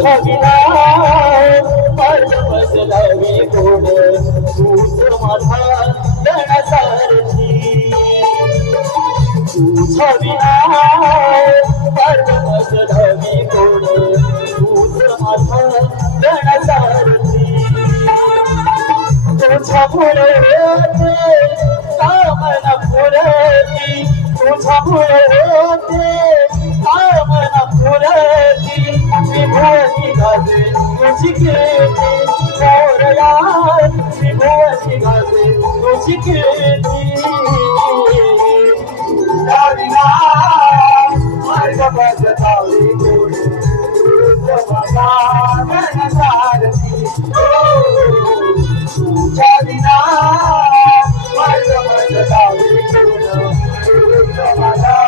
विना मार्ग बदलावी गोड तूच माझा धनसारथी तुझ्या विना मार्ग बदलावी गोड तूच माझा धनसारथी तुझ्यामुळे होते कामना पुरती तुझ्यामुळे होते कामना पुरती विभूती घाले तुझी कीर्ती मोरया विभूती घाले तुझी कीर्ती विना मार्ग बदलावी गोड तुझ माझा धनसारथी तुझ्या विना मार्ग बदलावी गोड तुझ माझा